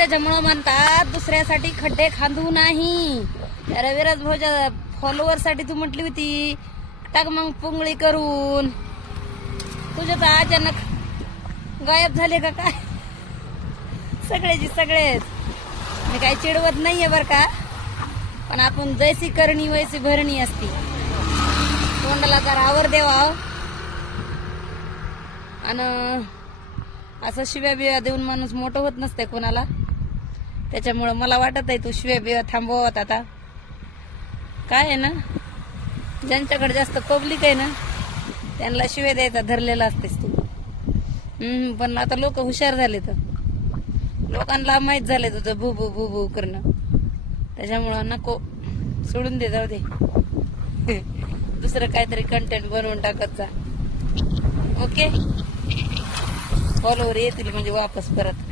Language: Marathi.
त्याच्यामुळं म्हणतात दुसऱ्यासाठी खड्डे खांदू नाही. त्या रविराज भाऊच्या फॉलोअर साठी तू म्हटली होती टाक मग पुंगळी करून. तुझ्या तर अचानक गायब झाले का काय सगळेची सगळेच. मी काही चिडवत नाहीये बर का, पण आपण जैसी करणी वैसी भरणी असती. तोंडाला तर आवर देवा आणि असं शिव्या बिव्या देऊन माणूस मोठं होत नसते कोणाला. त्याच्यामुळं मला वाटत आहे तू शिव्या बिव्या थांबवत. आता काय आहे ना, ज्यांच्याकडे जास्त पब्लिक आहे ना त्यांना शिव्या द्यायचा धरलेला असतेस तू. पण आता लोक हुशार झाले, तर लोकांना माहित झाले तुझं भू भू भू भू करणं. त्याच्यामुळं नको, सोडून दे, जाऊ दे. दुसरं काहीतरी कंटेंट बनवून टाकत जा. ओके, फॉलोवर येतील म्हणजे वापस परत.